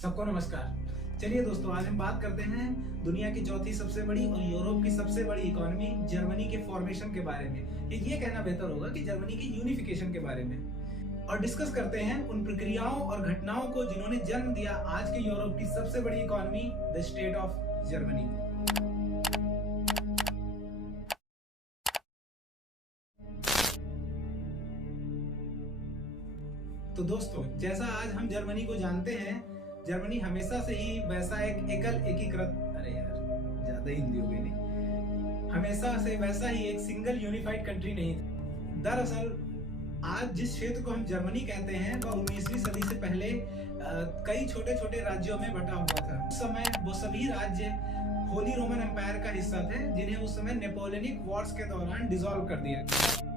सबको नमस्कार। चलिए दोस्तों, आज हम बात करते हैं दुनिया की चौथी सबसे बड़ी और यूरोप की सबसे बड़ी इकोनॉमी जर्मनी के फॉर्मेशन के बारे में। ये कहना बेहतर होगा कि जर्मनी की यूनिफिकेशन के बारे में, और डिस्कस करते हैं उन प्रक्रियाओं और घटनाओं को जिन्होंने जन्म दिया आज के यूरोप की सबसे बड़ी economy the state of Germany. तो दोस्तों, जैसा आज हम जर्मनी को जानते हैं, जर्मनी हमेशा से ही वैसा एक एकीकृत ज्यादा हिंदी हो गई नहीं, हमेशा से वैसा ही एक सिंगल यूनिफाइड कंट्री नहीं था। दरअसल आज जिस क्षेत्र को हम जर्मनी कहते हैं वह 19वीं सदी से पहले कई छोटे छोटे राज्यों में बटा हुआ था। उस समय वो सभी राज्य होली रोमन एम्पायर का हिस्सा थे, जिन्हें उस समय नेपोलियनिक वॉर्स के दौरान डिसॉल्व कर दिया गया।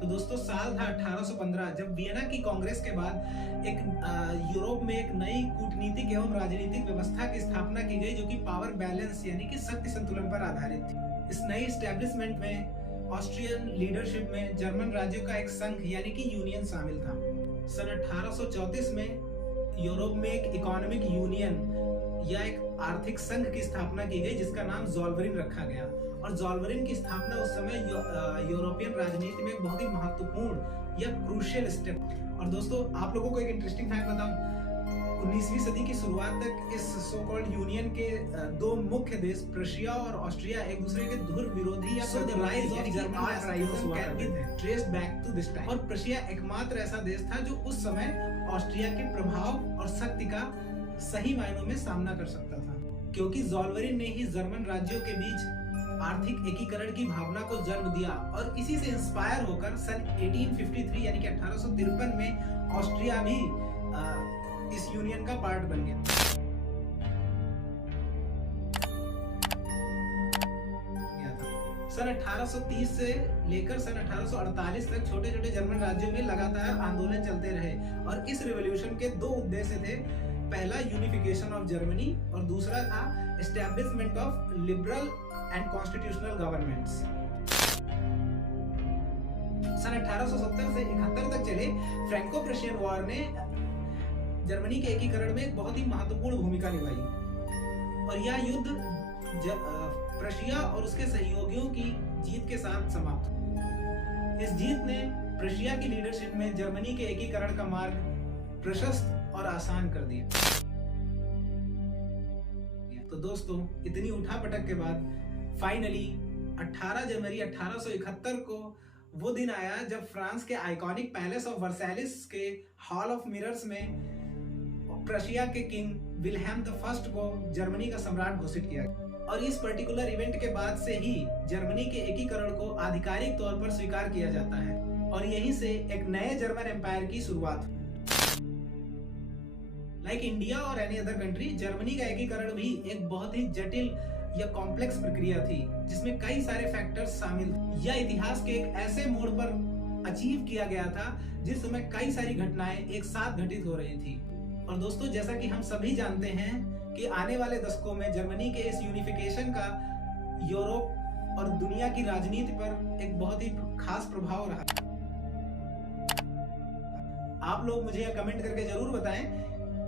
तो दोस्तों, साल था 1815, जब वियना की कांग्रेस के बाद एक यूरोप में एक नई कूटनीतिक एवं राजनीतिक व्यवस्था की स्थापना की गई, जो कि पावर बैलेंस यानी कि शक्ति संतुलन पर आधारित थी। इस नई एस्टेब्लिशमेंट में ऑस्ट्रियन लीडरशिप में जर्मन राज्यों का एक संघ यानी कि यूनियन शामिल था। सन 1834 में यूरोप में एक इकोनॉमिक यूनियन या एक आर्थिक संघ की स्थापना की गई, जिसका नाम ज़ोलवेरिन रखा गया। और ज़ोलवेरिन की स्थापना उस समय यूरोपियन राजनीति में एक बहुत ही महत्वपूर्ण या क्रूशियल स्टेप। और दोस्तों, आप लोगों को एक इंटरेस्टिंग फैक्ट बताऊं, 19वीं सदी की शुरुआत तक इस सो कॉल्ड यूनियन के दो मुख्य देश प्रशिया और ऑस्ट्रिया एक दूसरे के धुर विरोधी या traced back to this time. और प्रशिया एकमात्र ऐसा देश था जो उस समय ऑस्ट्रिया के प्रभाव और शक्ति का सही मायनों में सामना कर सकता था, क्योंकि ज़ोलवेरिन ने ही जर्मन राज्यों के बीच आर्थिक एकीकरण की भावना को जन्म दिया। और इसी से इंस्पायर होकर सन 1853 यानी कि 1853 में ऑस्ट्रिया भी इस यूनियन का पार्ट बन गया। सन 1830 से लेकर सन 1848 तक छोटे छोटे जर्मन राज्यों में लगातार आंदोलन चलते रहे, और इस रिवॉल्यूशन के दो उद्देश्य थे। पहला यूनिफिकेशन ऑफ जर्मनी और दूसरा था establishment of liberal and constitutional governments. सन 1870 से 71 तक चले फ्रैंको प्रशियन वॉर ने जर्मनी के एकीकरण में एक बहुत ही महत्वपूर्ण भूमिका निभाई, और यह युद्ध प्रशिया और उसके सहयोगियों की जीत के साथ समाप्त हुआ। इस जीत ने प्रशिया की लीडरशिप में जर्मनी के एकीकरण का मार्ग प्रशस्त और आसान कर दिया। तो दोस्तों, इतनी उठापटक के बाद फाइनली 18 जनवरी 1871 को वो दिन आया जब फ्रांस के आइकॉनिक पैलेस ऑफ वर्साइलिस के हॉल ऑफ मिरर्स में प्रशिया के किंग विल्हेम द फर्स्ट को जर्मनी का सम्राट घोषित किया। और इस पर्टिकुलर इवेंट के बाद से ही जर्मनी के एकीकरण को आधिकारिक तौर पर स्वीकार किया जाता है, और यहीं से एक नए जर्मन एम्पायर की शुरुआत। लाइक इंडिया और एनी अदर कंट्री, जर्मनी का एकीकरण भी एक बहुत ही जटिल या कॉम्प्लेक्स प्रक्रिया थी, जिसमें कई सारे फैक्टर्स शामिल थे। यह इतिहास के एक ऐसे मोड़ पर अचीव किया गया था जिस समय कई सारी घटनाएं एक साथ घटित हो रही थी। और दोस्तों, जैसा कि हम सभी जानते हैं कि आने वाले दशकों में जर्मनी के इस यूनिफिकेशन का यूरोप और दुनिया की राजनीति पर एक बहुत ही खास प्रभाव रहा। आप लोग मुझे कमेंट करके जरूर बताएं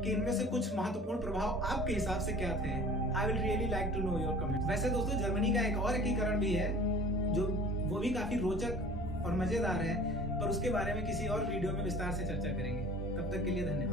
कि इनमें से कुछ महत्वपूर्ण प्रभाव आपके हिसाब से क्या थे। I will really like to know your comment. वैसे दोस्तों, जर्मनी का एक और एकीकरण भी है जो वो भी काफी रोचक और मजेदार है, पर उसके बारे में किसी और वीडियो में विस्तार से चर्चा करेंगे। तब तक के लिए धन्यवाद।